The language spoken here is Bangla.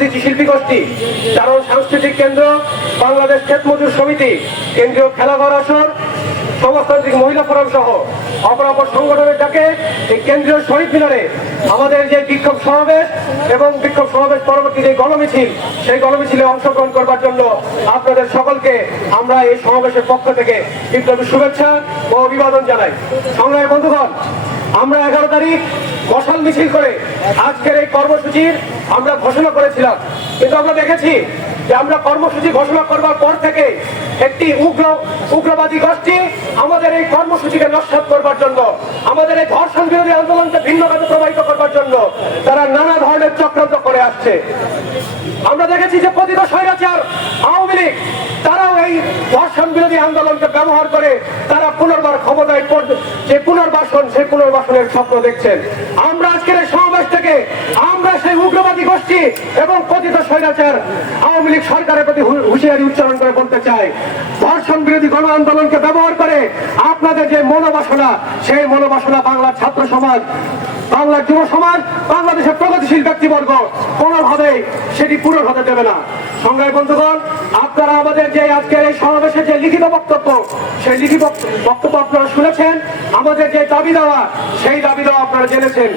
প্রতিটি শিল্পী গোষ্ঠী, চারণ সাংস্কৃতিক কেন্দ্র, বাংলাদেশ ক্ষেত মজুর সমিতি, কেন্দ্রীয় খেলাঘর আসর, সমাজতান্ত্রিক মহিলা ফোরাম সহ অপরাপর সংগঠনের ডাকে এই কেন্দ্রীয় শহীদ মিনারে আমাদের যে বিক্ষোভ সমাবেশ এবং বিক্ষোভ সমাবেশ পরবর্তী যে গণমিছিল, সেই গণমিছিলে অংশগ্রহণ করবার জন্য আপনাদের সকলকে আমরা এই সমাবেশের পক্ষ থেকে বিপ্লবী শুভেচ্ছা ও অভিবাদন জানাই। সংগ্রামী বন্ধুগণ, আমরা 11 তারিখ মশাল মিছিল করে আজকের এই কর্মসূচির আমরা ঘোষণা করেছিলাম, কিন্তু আমরা দেখেছি যে আমরা কর্মসূচি ঘোষণা করবার পর থেকে একটি উগ্রবাদী গোষ্ঠী আমাদের এই কর্মসূচিকে নস্যাৎ করবার জন্য, আমাদের এই ধর্ষণ বিরোধী আন্দোলনকে ভিন্ন কাজে প্রবাহিত করবার জন্য তারা নানা ধরনের চক্রান্ত করে আসছে। আমরা দেখেছি যে পতিত স্বৈরাচার আওয়ামী লীগ তারাও এই ধর্ষণ বিরোধী আন্দোলনকে ব্যবহার করে তারা পুনর্বার ক্ষমতায় যে পুনর্বাসন, সেই পুনর্বাসনের স্বপ্ন দেখছেন। আমরা আজকের এই সমাবেশ থেকে আমরা সেই উগ্রবাদী গোষ্ঠী এবং পতিত স্বৈরাচার আওয়ামী লীগ সরকারের প্রতি হুঁশিয়ারি উচ্চারণ করে বলতে চাই, ধর্ষণ বিরোধী গণ আন্দোলনকে ব্যবহার করে আপনাদের যে মনোবাসনা, সেই মনোবাসনা বাংলার ছাত্র সমাজ, বাংলার যুব সমাজ, বাংলাদেশের প্রগতিশীল ব্যক্তিবর্গ কোনোভাবেই সেটি পূরণ হতে দেবে না। সংগ্রামী বন্ধুগণ, আপনারা আমাদের যে আজকের এই সমাবেশে যে লিখিত বক্তব্য, সেই লিখিত বক্তব্য আপনারা শুনেছেন। আমাদের যে দাবি দেওয়া, সেই দাবি দেওয়া আপনারা জেনেছেন।